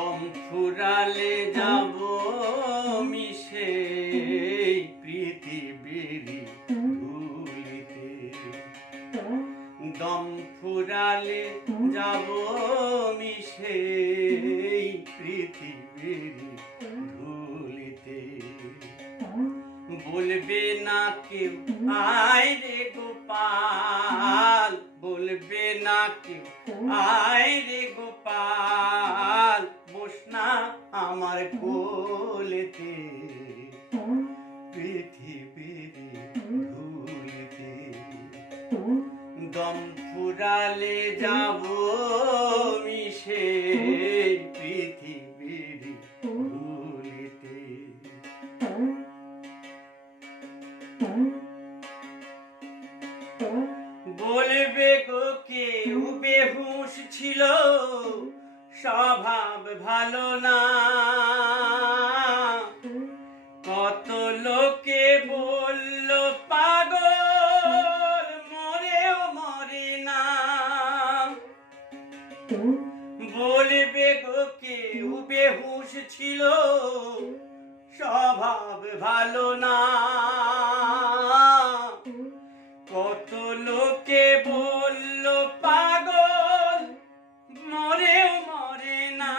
দম ফুরালে যাব মিশে পৃথিবীর ধুলিতে। দম ফুরালে যাব মিশে পৃথিবীর ধুলিতে। বলবে না কেউ আয় রে গোপাল, বলবে না কেউ আয় রে গোপাল, বস না আমার কোলেতে পৃথিবীর ধুলিতে। দম ফুরালে যাব মিশে পৃথিবীর ধুলিতে। বলবে গো কেউ বেহুশ ছিল, স্বভাব ভালো না। কত লোকে বলল পাগল, মরেও মরে না। বলবে গো কেউ বেহুশ ছিল, স্বভাব ভালো না। কত লোকে বলল পাগল, মরেও মরে না।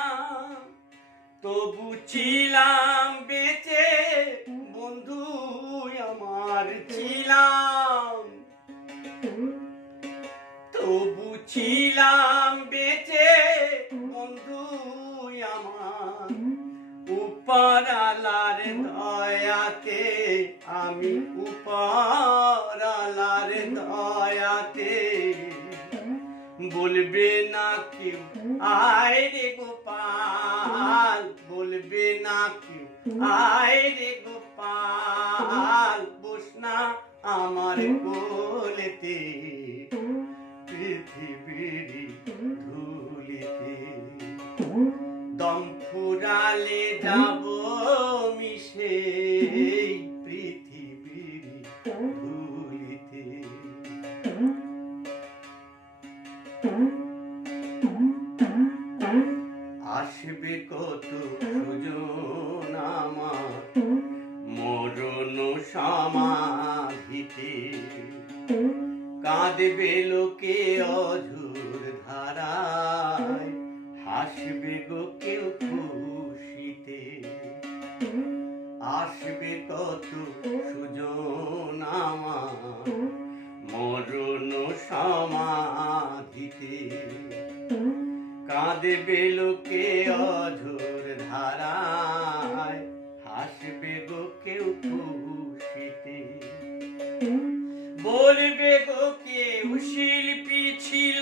তবু ছিলাম বেঁচে বন্ধু আমার ছিলাম, তবু ছিলাম বেঁচে বন্ধু আমার। উপরালার দয়াতে আমি, উপরালার দয়াতে। বলবে না কেউ আয় রে গোপাল, বলবে না কেউ আয় রে গোপাল, বস না আমার কোলেতে পৃথিবীর ধুলিতে। দম ফুরালে যাব মিশে পৃথিবীর ধুলিতে। আসবে কত সুজন আমার মরণ সমাধিতে। কাঁদবে লোকে অঝোর ধারায়, হাসবে গো কেউ খুশিতে। আসবে কত সুজন আমার মরণ সমাধিতে। কাঁদবে লোকে অঝোর ধারায়, হাসবে গো কেউ খুশিতে। বলবে গো কেউ শিল্পী ছিল,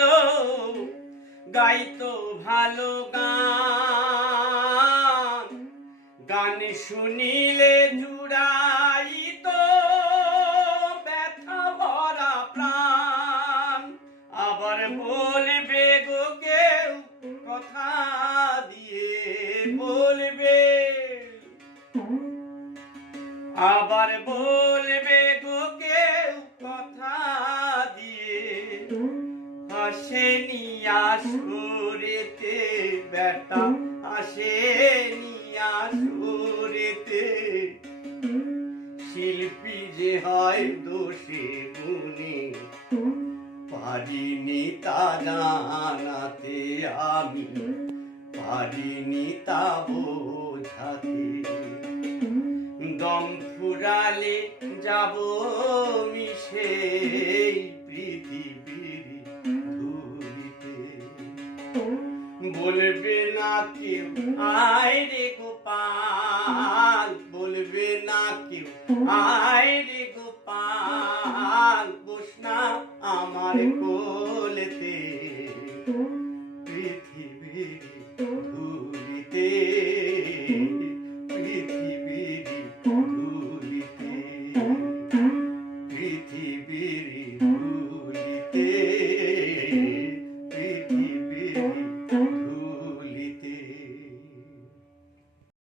গাইতো ভালো গান। গান শুনিলে জুড়াইতো ব্যথা ভরা প্রাণ। আবার বলবে গো কেউ কথা দিয়ে, বলবে আবার বলবে গো কেউ কথা দিয়ে। আসেনি আসরেতে বেটা, আসেনি আসরেতে। শিল্পী যে হয় দোষে গুণে, পারিনি তা জানাতে আমি, পারিনি তা বোঝাতে। দম ফুরালে যাব মিশে পৃথিবীর ধুলিতে। বলবে না কেউ আয় রে গোপাল, বলবে না কেউ আয় রে